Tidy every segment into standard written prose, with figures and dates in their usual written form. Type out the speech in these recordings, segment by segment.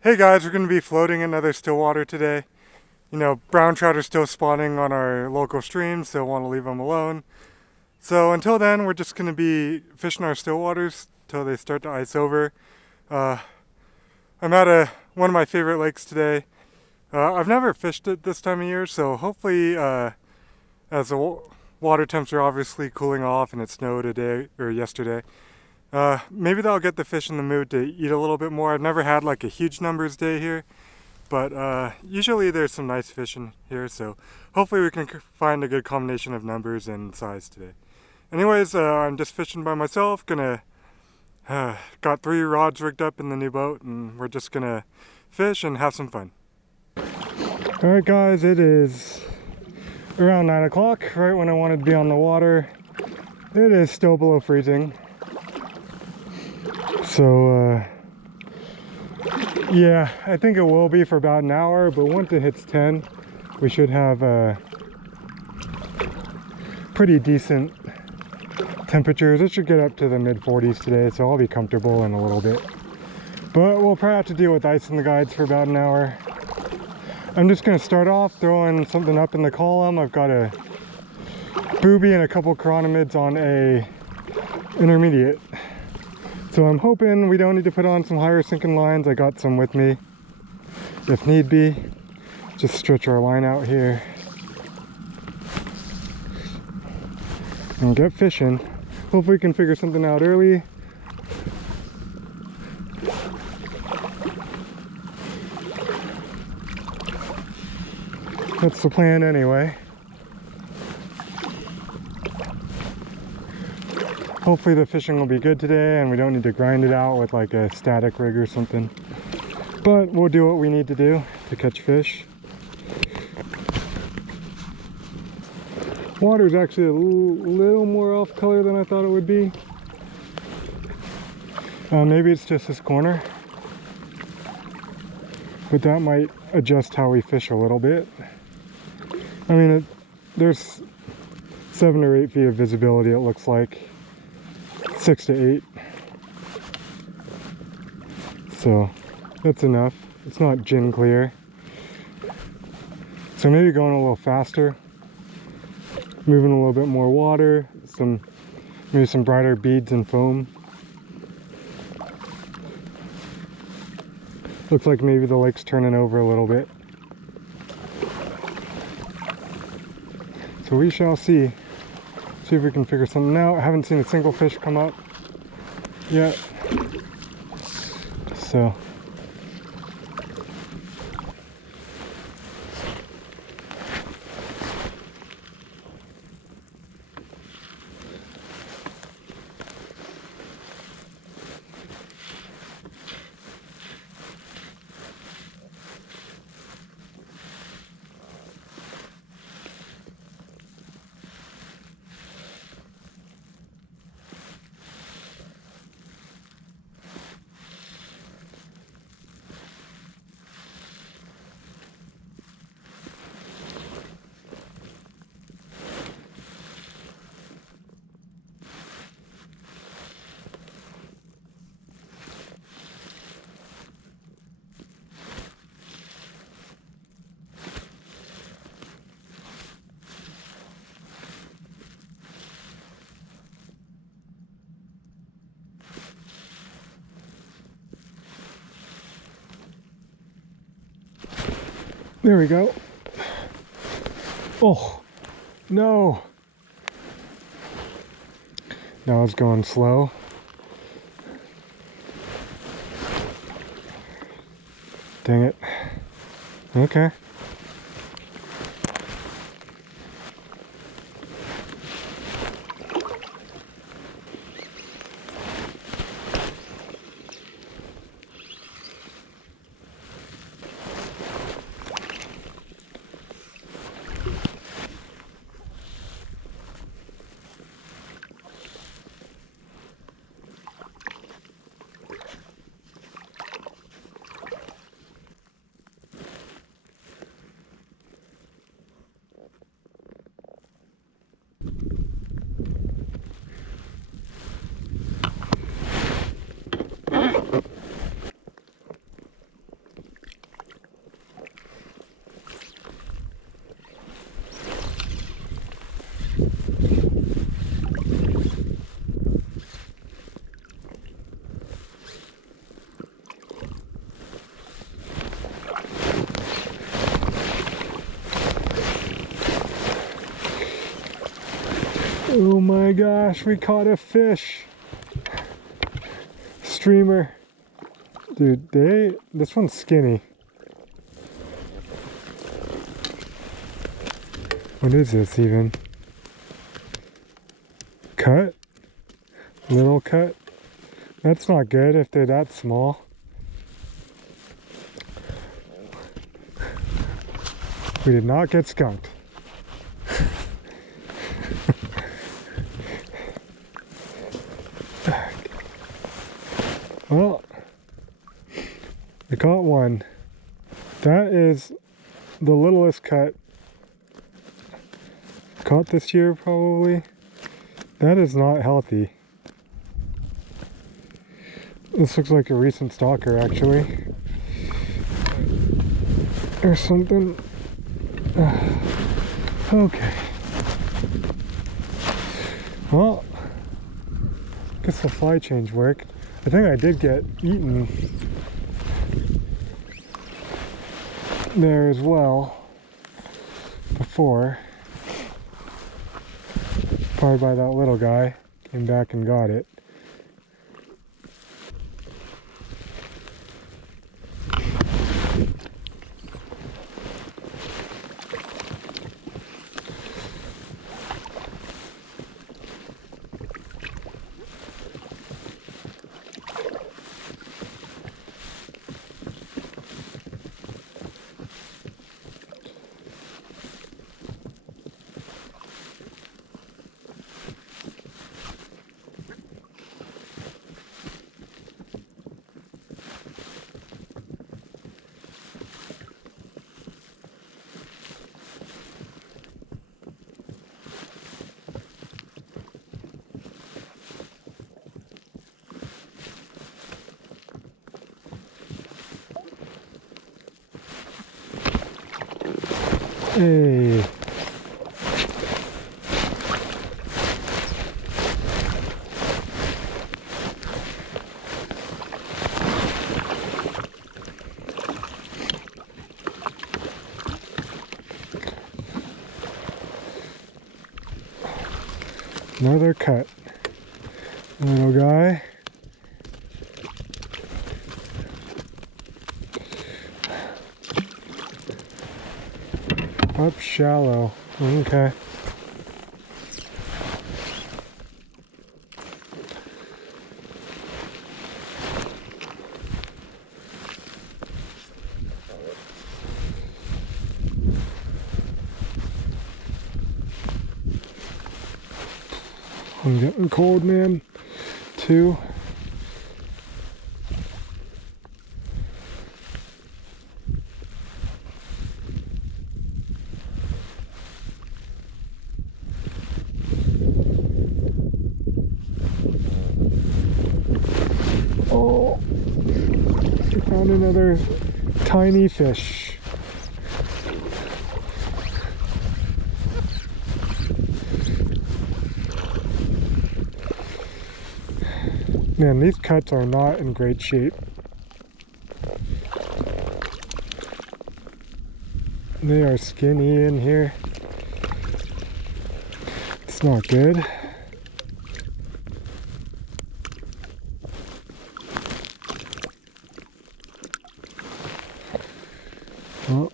Hey guys, we're going to be floating another Stillwater today. You know, brown trout are still spawning on our local streams, so want to leave them alone. So until then, we're just going to be fishing our Stillwaters till they start to ice over. Uh, I'm at one of my favorite lakes today. I've never fished it this time of year, so hopefully, as the water temps are obviously cooling off and it snowed today or yesterday, maybe that'll get the fish in the mood to eat a little bit more. I've never had like a huge numbers day here, but usually there's some nice fish in here, so hopefully we can find a good combination of numbers and size today. Anyways, I'm just fishing by myself, got 3 rods rigged up in the new boat, and we're just gonna fish and have some fun. Alright guys, it is around 9 o'clock, right when I wanted to be on the water. It is still below freezing. So, yeah, I think it will be for about an hour, but once it hits 10, we should have pretty decent temperatures. It should get up to the mid 40s today, so I'll be comfortable in a little bit. But we'll probably have to deal with ice in the guides for about an hour. I'm just going to start off throwing something up in the column. I've got a booby and a couple chironomids on a intermediate. So I'm hoping we don't need to put on some higher sinking lines. I got some with me if need be. Just stretch our line out here and get fishing. Hopefully we can figure something out early. That's the plan anyway. Hopefully the fishing will be good today and we don't need to grind it out with like a static rig or something. But we'll do what we need to do to catch fish. Water's actually a little more off color than I thought it would be. Maybe it's just this corner. But that might adjust how we fish a little bit. I mean, there's 7 or 8 feet of visibility, it looks like. 6 to 8. So that's enough. It's not gin clear. So maybe going a little faster, moving a little bit more water, maybe some brighter beads and foam. Looks like maybe the lake's turning over a little bit. So we shall see. See if we can figure something out. I haven't seen a single fish come up yet. So there we go. Oh, no. Now it's going slow. Dang it. Okay. Oh my gosh, we caught a fish. Streamer. Dude, this one's skinny. What is this even? Cut? Little cut? That's not good if they're that small. We did not get skunked. Well, I caught one. That is the littlest cut caught this year, probably. That is not healthy. This looks like a recent stalker, actually. Or something. Okay. Well, I guess the fly change worked. I think I did get eaten there as well before. Probably by that little guy. Came back and got it. Hey. Another cut. Little guy. Up shallow. Okay. I'm getting cold, man. Too. Oh, I found another tiny fish. Man, these cuts are not in great shape. They are skinny in here. It's not good. Well,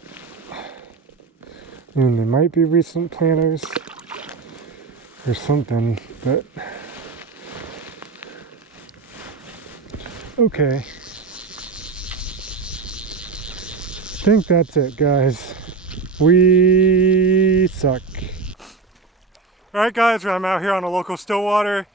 I mean, they might be recent planters or something, but okay. I think that's it, guys. We suck. Alright guys, I'm out here on a local Stillwater.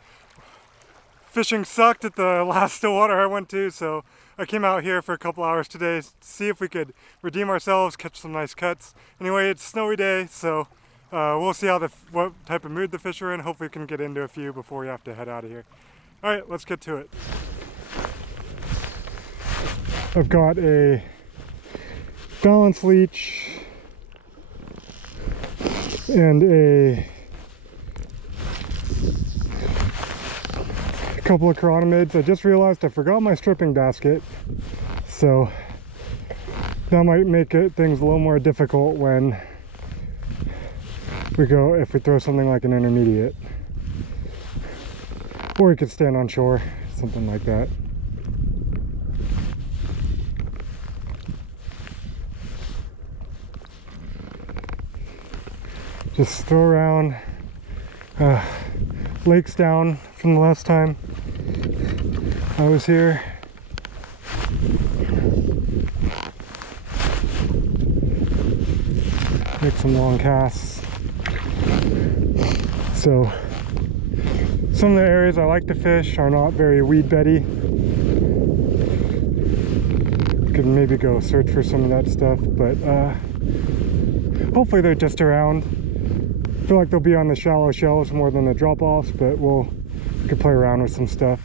Fishing sucked at the last Stillwater I went to, so I came out here for a couple hours today to see if we could redeem ourselves, catch some nice cuts. Anyway, it's a snowy day, so we'll see how what type of mood the fish are in. Hopefully we can get into a few before we have to head out of here. Alright, let's get to it. I've got a balance leech and a couple of chironomids. I just realized I forgot my stripping basket, so that might make things a little more difficult when if we throw something like an intermediate. Or you could stand on shore, something like that. Just throw around lakes down from the last time I was here. Make some long casts. So some of the areas I like to fish are not very weed beddy. Could maybe go search for some of that stuff, but hopefully they're just around. I feel like they'll be on the shallow shelves more than the drop-offs, but we could play around with some stuff.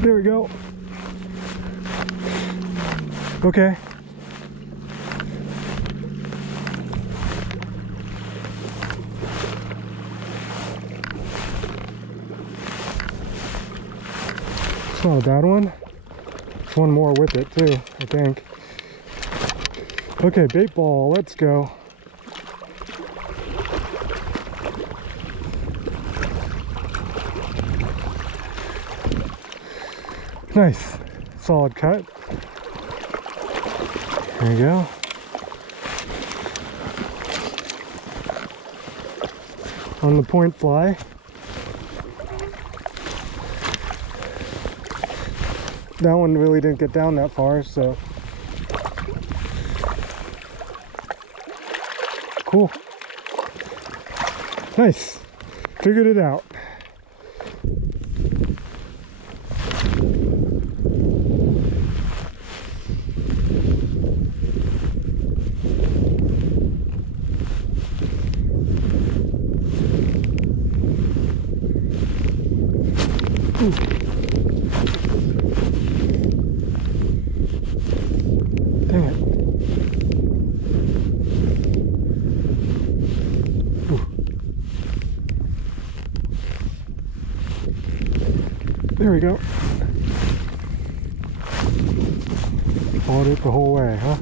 There we go. Okay. It's not a bad one. There's one more with it too, I think. Okay, bait ball, let's go. Nice, solid cut. There you go. On the point fly. That one really didn't get down that far, so. Cool. Nice. Figured it out. Ooh. Dang it. Ooh. There we go. Followed it the whole way, huh?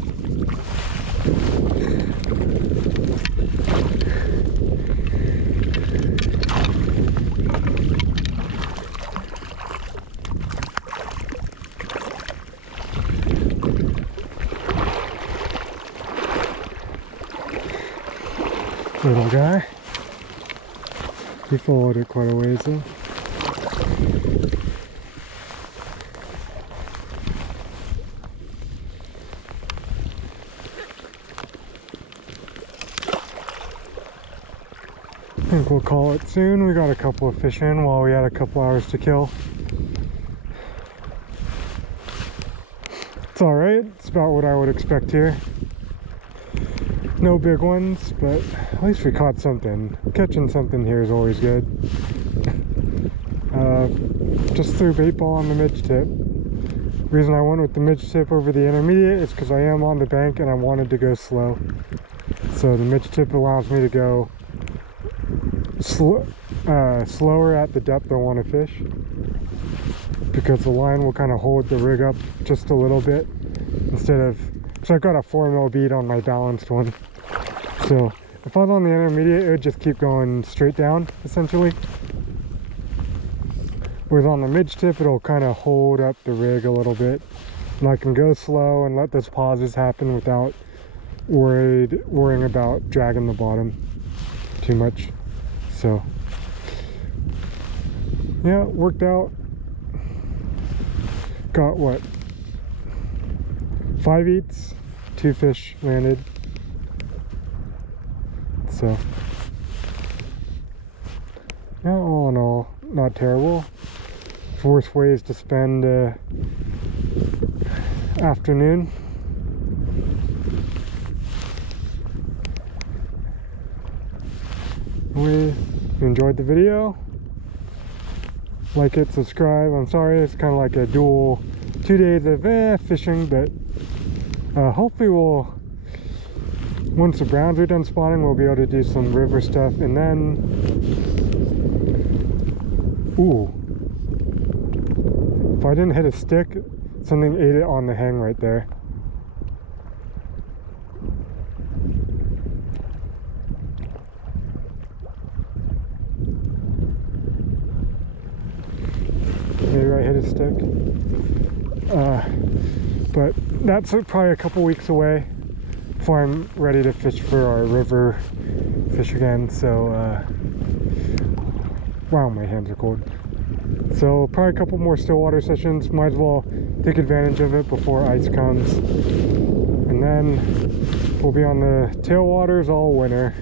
Little guy. He followed it quite a ways though. I think we'll call it soon. We got a couple of fish in while we had a couple hours to kill. It's alright. It's about what I would expect here. No big ones, but at least we caught something. Catching something here is always good. Just threw bait ball on the midge tip. The reason I went with the midge tip over the intermediate is because I am on the bank and I wanted to go slow. So the midge tip allows me to go slower at the depth I want to fish, because the line will kind of hold the rig up just a little bit instead of, so I've got a 4mm bead on my balanced one, so if I was on the intermediate it would just keep going straight down essentially, whereas on the midge tip it'll kind of hold up the rig a little bit and I can go slow and let those pauses happen without worrying about dragging the bottom too much. So yeah, it worked out. Got what, 5 eats, 2 fish landed. So yeah, all in all, not terrible. Worst ways to spend afternoon. If you enjoyed the video, like it, subscribe. I'm sorry, it's kind of like a dual 2 days of fishing, but hopefully once the browns are done spawning, we'll be able to do some river stuff. And then, ooh, if I didn't hit a stick, something ate it on the hang right there. Maybe I hit a stick. But that's probably a couple weeks away before I'm ready to fish for our river fish again. So, wow, my hands are cold. So probably a couple more Stillwater sessions. Might as well take advantage of it before ice comes. And then we'll be on the tailwaters all winter.